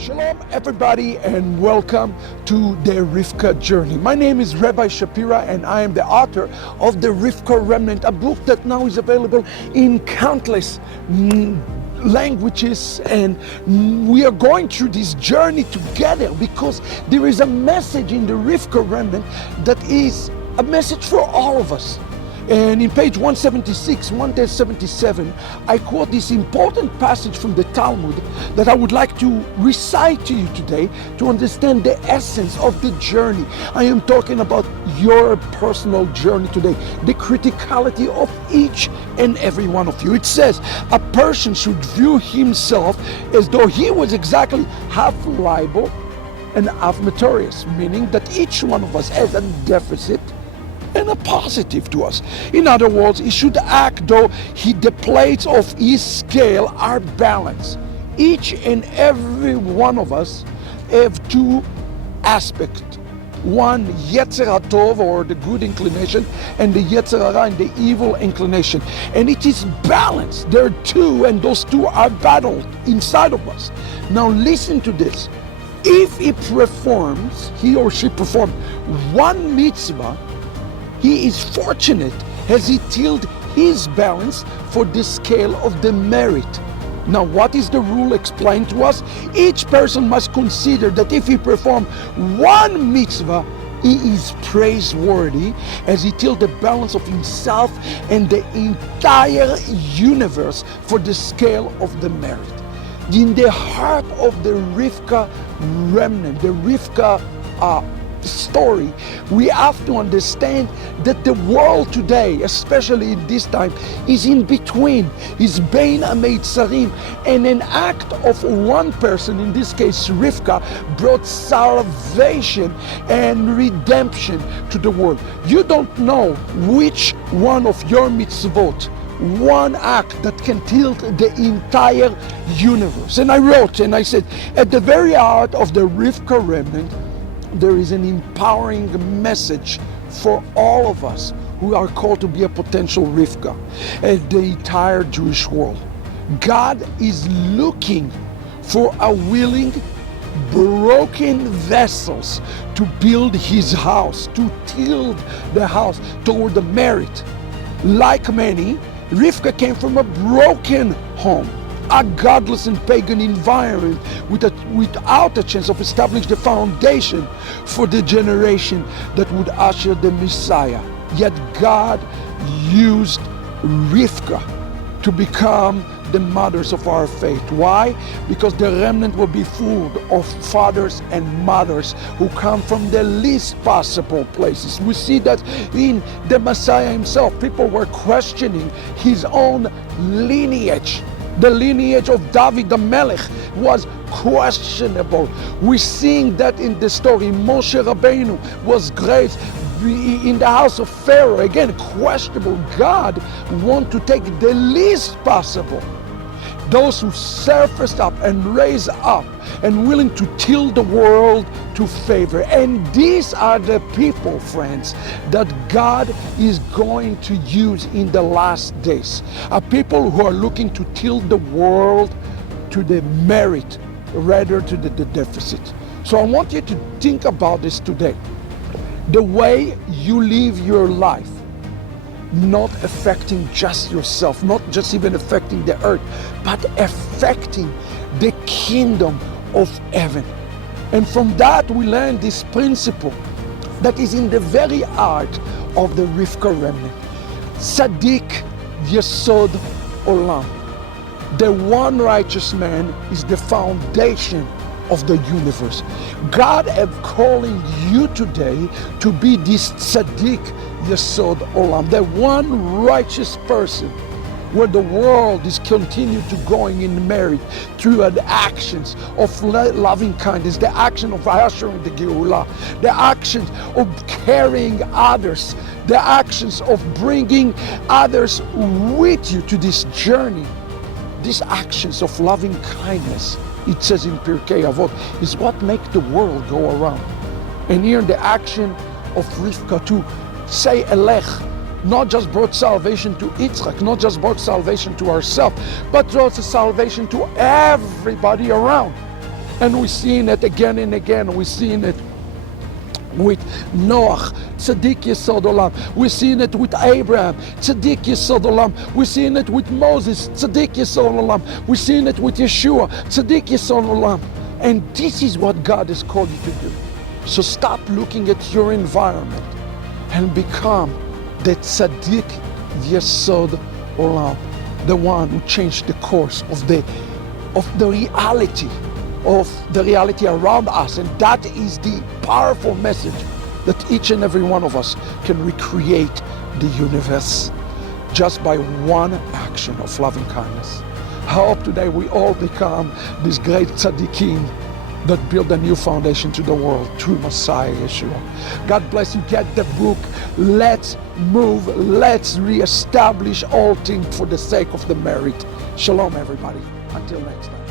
Shalom everybody and welcome to the Rivka journey. My name is Itzhak Shapira and I am the author of the Rivka Remnant, a book that now is available in countless languages, and we are going through this journey together because there is a message in the Rivka Remnant that is a message for all of us. And in page 176, 177, I quote this important passage from the Talmud that I would like to recite to you today to understand the essence of the journey. I am talking about your personal journey today, the criticality of each and every one of you. It says, a person should view himself as though he was exactly half liable and half meritorious, meaning that each one of us has a deficit and a positive to us. In other words, he should act though the plates of his scale are balanced. Each and every one of us have two aspects. One, Yetzer HaTov, or the good inclination, and the Yetzer Hara, and the evil inclination. And it is balanced. There are two, and those two are battled inside of us. Now listen to this. If he or she performs one mitzvah, he is fortunate as he tilted his balance for the scale of the merit. Now, what is the rule explained to us? Each person must consider that if he performs one mitzvah, he is praiseworthy as he tilted the balance of himself and the entire universe for the scale of the merit. In the heart of the Rivka remnant, the Rivka story, we have to understand that the world today, especially in this time, is in between, is bein hametzarim, and an act of one person, in this case Rivka, brought salvation and redemption to the world. You don't know which one of your mitzvot, one act that can tilt the entire universe. And I wrote and I said, at the very heart of the Rivka remnant, there is an empowering message for all of us who are called to be a potential Rivka and the entire Jewish world. God is looking for a willing, broken vessels to build his house, to tilt the house toward the merit. Like many, Rivka came from a broken home, a godless and pagan environment without a chance of establishing the foundation for the generation that would usher the Messiah. Yet God used Rivka to become the mothers of our faith. Why? Because the remnant will be full of fathers and mothers who come from the least possible places. We see that in the Messiah himself, people were questioning his own lineage. The lineage of David the Melech was questionable. We're seeing that in the story. Moshe Rabbeinu was raised in the house of Pharaoh. Again, questionable. God wants to take the least possible. Those who surfaced up and raised up and willing to tilt the world to favor. And these are the people, friends, that God is going to use in the last days. A people who are looking to tilt the world to the merit rather to the deficit. So I want you to think about this today. The way you live your life, not affecting just yourself, not just even affecting the earth, but affecting the kingdom of heaven. And from that we learn this principle that is in the very heart of the Rivka remnant. Tzaddik Yesod Olam. The one righteous man is the foundation of the universe. God is calling you today to be this Tzaddik Yesod Olam, the one righteous person where the world is continued to going in merit through the actions of loving kindness, the action of ushering the Geulah, the actions of carrying others, the actions of bringing others with you to this journey. These actions of loving kindness, it says in Pirkei Avot, is what makes the world go around. And here the action of Rivka to say Elech not just brought salvation to Itzhak, not just brought salvation to ourselves, but brought salvation to everybody around. And we're seeing it again and again. We're seeing it with Noah, Tzaddik Yesod Olam. We're seeing it with Abraham, Tzaddik Yesod Olam. We're seeing it with Moses, Tzaddik Yesod Olam. We're seeing it with Yeshua, Tzaddik Yesod Olam. And this is what God has called you to do. So stop looking at your environment and become the Tzaddik Yesod Olam, the one who changed the course of the reality around us. And that is the powerful message that each and every one of us can recreate the universe just by one action of loving kindness. I hope today we all become these great tzaddikim that build a new foundation to the world through Messiah Yeshua. God bless you. Get the book. Let's move. Let's reestablish all things for the sake of the merit. Shalom, everybody. Until next time.